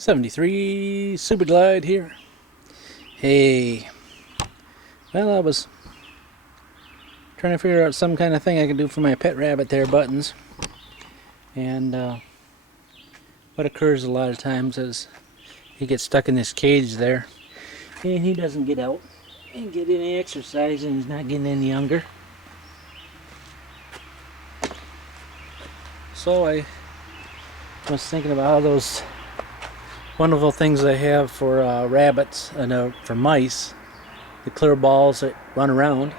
73 Super Glide here. Hey, well, I was trying to figure out some kind of thing I could do for my pet rabbit there, Buttons. And what occurs a lot of times is he gets stuck in this cage there, and he doesn't get out and get any exercise, and he's not getting any younger. So I was thinking about all those wonderful things they have for rabbits and for mice, the clear balls that run around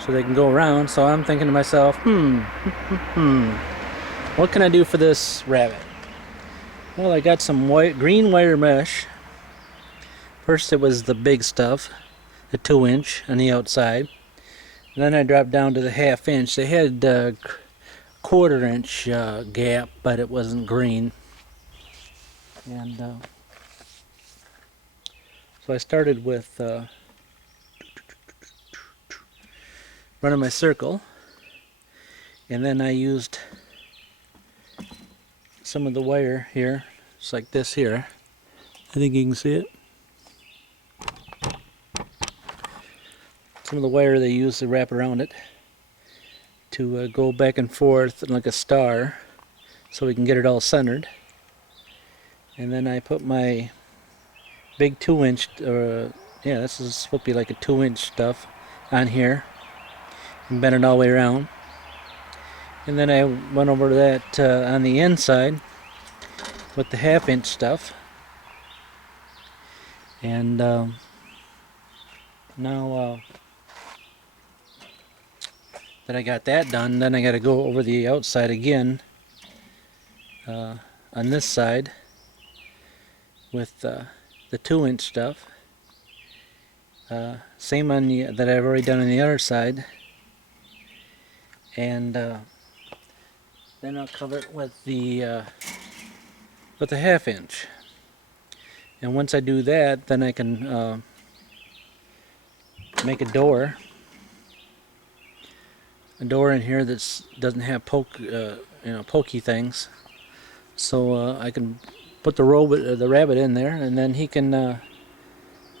so they can go around. So I'm thinking to myself, what can I do for this rabbit? Well, I got some green wire mesh. First it was the big stuff, the 2-inch on the outside, and then I dropped down to the 1/2 inch. They had 1/4 inch gap, but it wasn't green. And so I started with running my circle, and then I used some of the wire here, just like this here. I think you can see it. Some of the wire they use to wrap around it to go back and forth like a star, so we can get it all centered. And then I put my big 2-inch, this is supposed to be like a 2-inch stuff on here, and bent it all the way around. And then I went over to that on the inside with the 1/2 inch stuff. And now that I got that done, then I got to go over the outside again on this side with the 2-inch stuff. Same on that I've already done on the other side. And then I'll cover it with the 1/2 inch. And once I do that, then I can make a door in here that doesn't have pokey things. So I can put the rabbit in there, and then he can.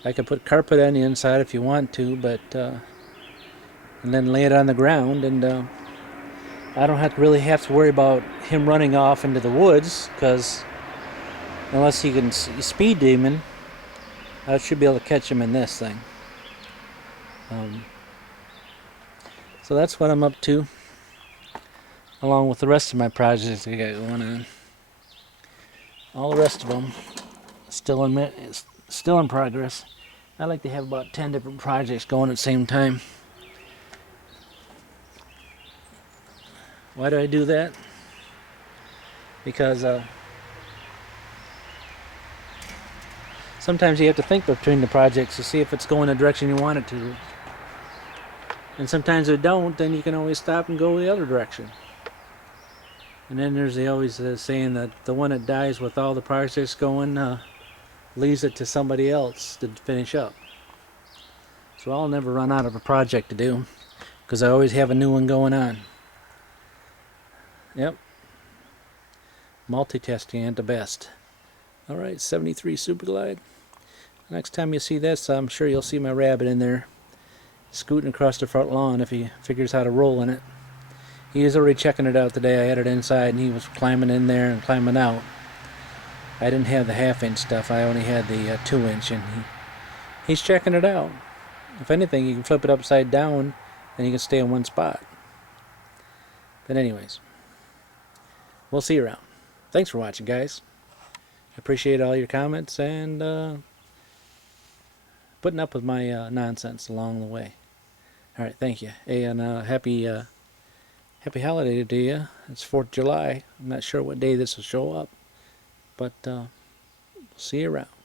I can put carpet on the inside if you want to, but and then lay it on the ground, and I don't really have to worry about him running off into the woods, because unless he can speed demon, I should be able to catch him in this thing. So that's what I'm up to, along with the rest of my projects I got going on. All the rest of them still in progress. I like to have about 10 different projects going at the same time. Why do I do that? Because sometimes you have to think between the projects to see if it's going the direction you want it to. And sometimes it don't, then you can always stop and go the other direction. And then there's always saying that the one that dies with all the projects going leaves it to somebody else to finish up. So I'll never run out of a project to do, because I always have a new one going on. Yep. Multitasking at the best. Alright, 73 Super Glide. Next time you see this, I'm sure you'll see my rabbit in there scooting across the front lawn if he figures how to roll in it. He was already checking it out today. I had it inside, and he was climbing in there and climbing out. I didn't have the 1/2 inch stuff. I only had the 2-inch, and he's checking it out. If anything, you can flip it upside down and you can stay in one spot. But anyways, we'll see you around. Thanks for watching, guys. I appreciate all your comments and putting up with my nonsense along the way. Alright, thank you. Hey, and happy holiday to you. It's 4th of July. I'm not sure what day this will show up, but we'll see you around.